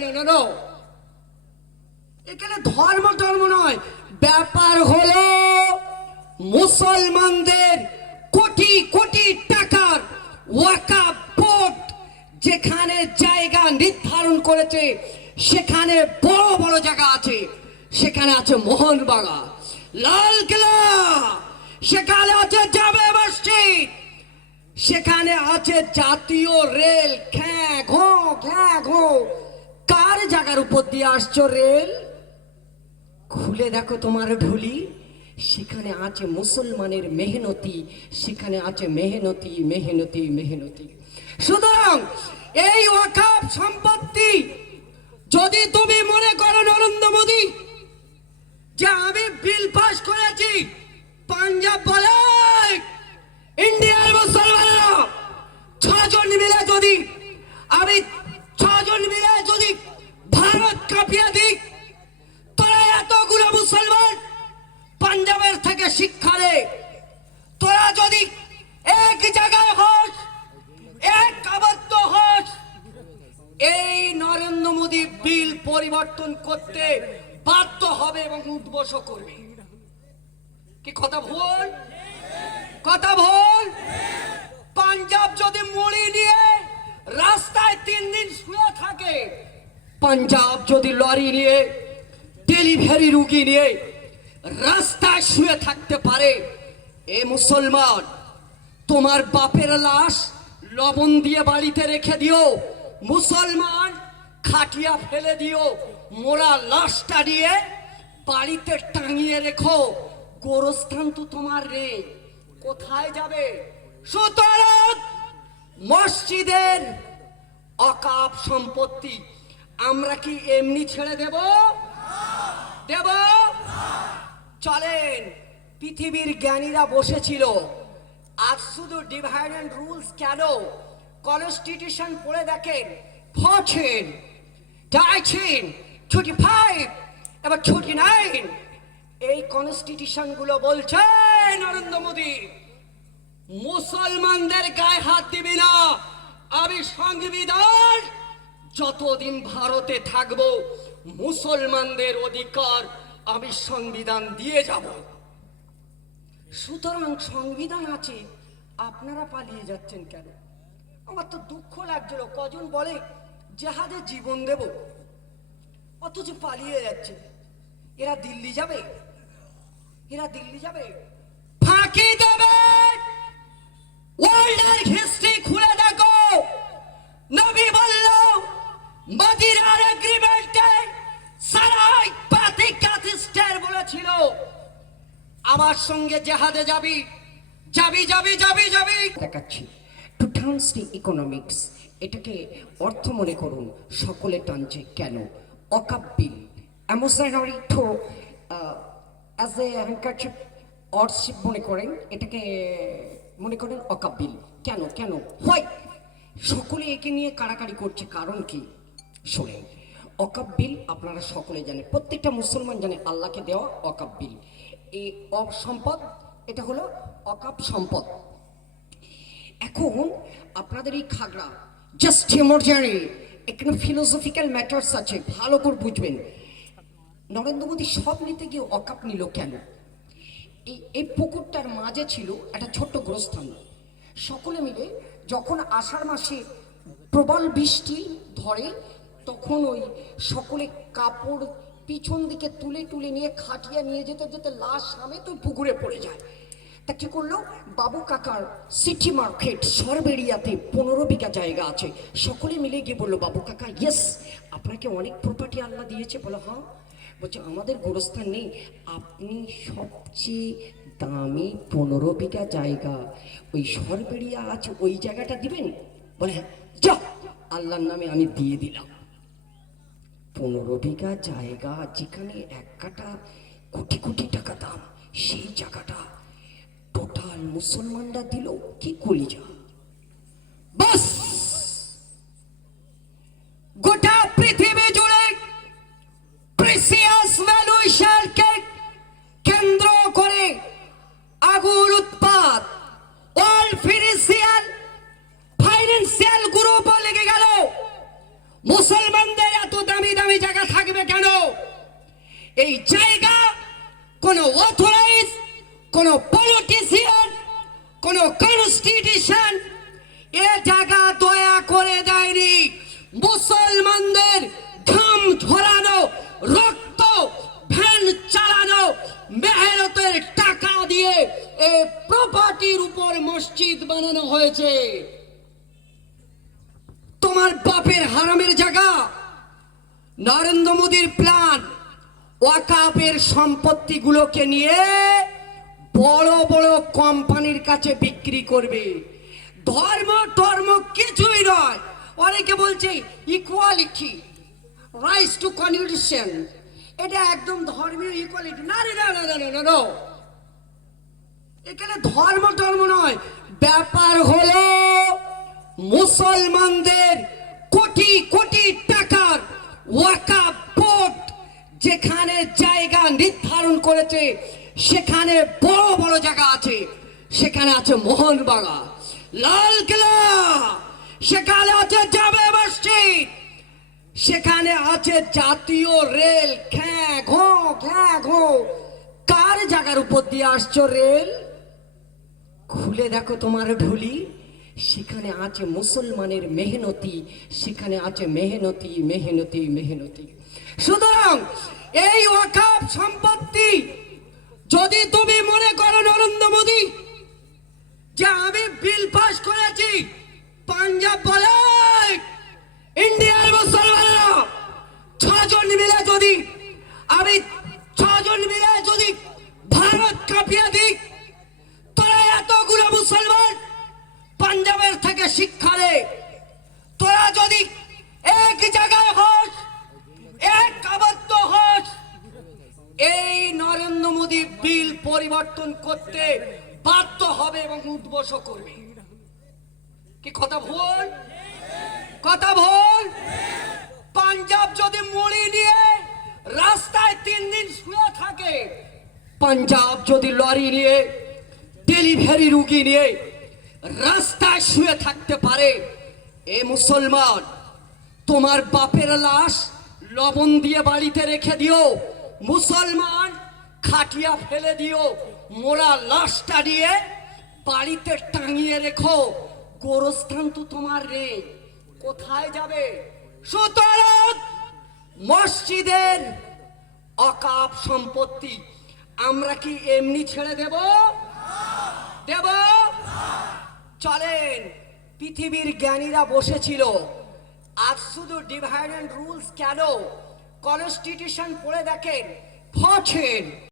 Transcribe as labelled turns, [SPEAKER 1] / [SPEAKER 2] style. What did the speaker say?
[SPEAKER 1] না না। এখানে ধর্ম ধর্ম নয়। ব্যাপার হলো মুসলমানদের কোটি কোটি টাকার যেখানে জায়গা নির্ধারণ করেছে, সেখানে বড় বড় জায়গা আছে। সেখানে আছে মোহনবাগা লালকেলা সেখানে আছে জামে মসজিদ। সেখানে আছে জাতীয় রেল। খ্যাঁ, ঘো খ্যাঁ, ঘো। জায়গার উপর দিয়ে আসছো রেল? খুলে দেখো তোমার ঢুলি। সেখানে আছে মুসলমানের মেহনতি, সেখানে আছে মেহনতি মেহনতি মেহনতি। সুতরাং এই ওয়াকাফ সম্পত্তি যদি তুমি মনে করো নরেন্দ্র মোদী, যে আমি বিল পাস করেছি, পাঞ্জাব বলে, ইন্ডিয়ার মুসলমানেরা ছজন মিলে যদি, আমি ছজন মিলে যদি ভারত কাঁপিয়ে দিই তোরা এতগুলো মুসলমান পাঞ্জাবের থেকে শিক্ষা নে তোরা যদি এক জায়গায় হস এক আবদ্ধ হস এই নরেন্দ্র মোদী বিল পরিবর্তন করতে বাধ্য হবে এবং উদ্বোস করবে। কি কথা ভুল? কথা ভুল? পাঞ্জাব যদি মুড়ি নিয়ে রাস্তায় তিন দিন শুয়ে থাকে, পাঞ্জাব যদি লরি নিয়ে, ডেলিভারি রুগী নিয়ে রাস্তায় শুয়ে থাকতে পারে, এ মুসলমান, তোমার বাপের লাশ লবণ দিয়ে বাড়িতে রেখে দিও। মুসলমান খাটিয়া ফেলে দিও। মোরা লাশটা দিয়ে বাড়িতে টাঙিয়ে রেখো। গোরস্থান তো তোমার রে। কোথায় যাবে? সুতরাং মসজিদের অকাপ সম্পত্তি আমরা কি এমনি ছেড়ে দেব? দেব? চলেন, পৃথিবীর জ্ঞানীরা বসেছিল। আজ শুধু ডিভাইড অ্যান্ড রুলস কেন? কনস্টিটিউশন পড়ে দেখেন ফছেন 19, 25, এবার 29 এই কনস্টিটিউশনগুলো বলছে নরেন্দ্র মোদী মুসলমানদের গায়ে হাত দিবি না। আমি সংবিধান যতদিন ভারতে থাকব মুসলমানদের অধিকার আমি সংবিধান দিয়ে যাব। সুতরাং সংবিধান আছে আপনারা পালিয়ে যাচ্ছেন কেন? আমার তো দুঃখ লাগছিল কজন বলে জেহাদে জীবন দেব। অথচ পালিয়ে যাচ্ছে। এরা দিল্লি যাবে। এরা দিল্লি যাবে। ফাঁকি দেবে। ওয়ার্ল্ডের হিস্ট্রি খুলে দেখো। নবী বলল, মদিনার এগ্রিমেন্টে সারাই পাতিকাতিস্টার বলেছিল, আমার সঙ্গে জেহাদে যাবি। যাবি যাবি যাবি যাবি। দেখাচ্ছি। টু টার্নস ইকোনমিক্স এটাকে অর্থ মনে করুন, সকলে টানছে কেন? অকাপ বিল অ্যামোসারি টু অ্যাজ এ হ্যান্ডকারশিপ অর্শিপ মনে করেন, এটাকে মনে করেন অকাপ বিল কেন? কেন? হয়। সকলে একে নিয়ে কাড়াকাড়ি করছে, কারণ কি? শোনেন অকাপ বিল আপনারা সকলে জানেন, প্রত্যেকটা মুসলমান জানে আল্লাহকে দেওয়া অকাপ বিল এই সম্পদ, এটা হলো অকাপ সম্পদ এখন আপনাদের এই খাগড়া জাস্ট হেমোরজারি এখানে ফিলোসফিক্যাল ম্যাটার্স আছে, ভালো করে বুঝবেন। নরেন্দ্র মোদী সব নিতে গিয়ে অকাপ নিল কেন? এই এই পুকুরটার মাঝে ছিল একটা ছোট্ট গোরস্থান। সকলে মিলে যখন আষাঢ় মাসে প্রবল বৃষ্টি ধরে, তখন ওই সকলে কাপড় পিছন দিকে তুলে তুলে নিয়ে খাটিয়া নিয়ে যেতে যেতে লাশ সামে তো পুকুরে পড়ে যায়। তা কি করল? বাবু কাকার সিটি মার্কেট সরবেরিয়াতে পনেরো বিঘা জায়গা আছে। সকলে মিলে গিয়ে বলল, বাবু কাকা ইয়েস আপনাকে অনেক প্রপার্টি আল্লাহ দিয়েছে। বলো হ্যাঁ। বলছে, আমাদের গোরস্থান নেই। আপনি সবচেয়ে দামি পনেরো বিঘা জায়গা ওই সরবেরিয়া আছে, ওই জায়গাটা দিবেন? বলে হ্যাঁ। যা, আল্লাহর নামে আমি দিয়ে দিলাম। পনেরো বিঘা জায়গা, যেখানে এক কাটা কোটি কোটি টাকা দাম, সেই জায়গাটা মুসলমানরা দিল কি কলিজা। বাস! গোটা পৃথিবী জুড়ে কেন্দ্র করে আগুন উৎপাদ ওয়ার্ল্ড ফিনান্সিয়াল ফাইন্যান্সিয়াল গ্রুপ লেগে গেল। মুসলমানদের এত দাম এই জায়গা কোনো অথরাইজ কোনো পলিটিশিয়ান কোনো কনস্টিটিউশন এ জায়গা দয়া করে দেয়নি। মুসলমানদের ঘাম ঝরানো রক্ত ভ্যান চালানো, মেহনতের টাকা দিয়ে এই প্রপার্টির উপর মসজিদ বানানো হয়েছে। তোমার বাপের হারামের জায়গা, নরেন্দ্র মোদীর প্ল্যান ওয়াকাপের সম্পত্তিগুলোকে নিয়ে বড় বড় কোম্পানির কাছে বিক্রি করবে। ধর্ম ধর্ম কিছুই নয়। অনেকে বলছে ইকুয়ালিটি রাইস টু কনস্টিটিউশন এটা একদম ধর্মীয় ইকুয়ালিটি না রে না না না না না এখানে ধর্ম ধর্ম নয়। ব্যাপার হলো মুসলমানদের কোটি কোটি টাকার ওয়াকাফ বোর্ড যেখানে জায়গা নির্ধারণ করেছে সেখানে বড় বড় জায়গা আছে। সেখানে আছে মোহনবাগা লালকেলা সেখানে আছে জামে মসজিদ। সেখানে আছে জাতীয় রেল। খ্যাঁ ঘো খ্যাঁ ঘো কার জায়গার উপর দিয়ে আসছো রেল? খুলে দেখো তোমার ঢুলি। সেখানে আছে মুসলমানের মেহনতি। সেখানে আছে মেহনতি মেহনতি মেহনতি। সুতরাং এই ওয়াকাফ সম্পত্তি যদি তুমি মনে করো নরেন্দ্র মোদী, যে আমি বিল পাস করেছি, পাঞ্জাব বলে, ইন্ডিয়ার মুসলমানরা ছজন মিলে যদি, আমি ছজন মিলে যদি ভারত কাঁপিয়ে দিই, তোরা এতগুলো মুসলমান পাঞ্জাবের থেকে শিক্ষা নে। তোরা যদি এক জায়গায় হস, এক আবদ্ধ হস, এই মোদী বিল পরিবর্তন করতে বাধ্য হবে এবং উদ্বোস করবে। কি কথা ভুল? কথা ভুল? পাঞ্জাব যদি মুড়ি নিয়ে রাস্তায় তিন দিন শুয়ে থাকে, পাঞ্জাব যদি লরি নিয়ে, ডেলিভারি রুগী নিয়ে রাস্তায় শুয়ে থাকতে পারে, এ মুসলমান, তোমার বাপের লাশ লবণ দিয়ে বাড়িতে রেখে দিও। মুসলমান খাটিয়া ফেলে দিও। মোরা লাশটা নিয়ে বাড়িতে টাঙিয়ে রেখো। গোরস্থান তো তোমার রে। কোথায় যাবে? সুতরাং মসজিদের অকাপ সম্পত্তি আমরা কি এমনি ছেড়ে দেব? দেব? চলেন, পৃথিবীর জ্ঞানীরা বসেছিল। আজ শুধু ডিভাইড অ্যান্ড রুলস কেন? কনস্টিটিউশন পড়ে দেখেন ফছেন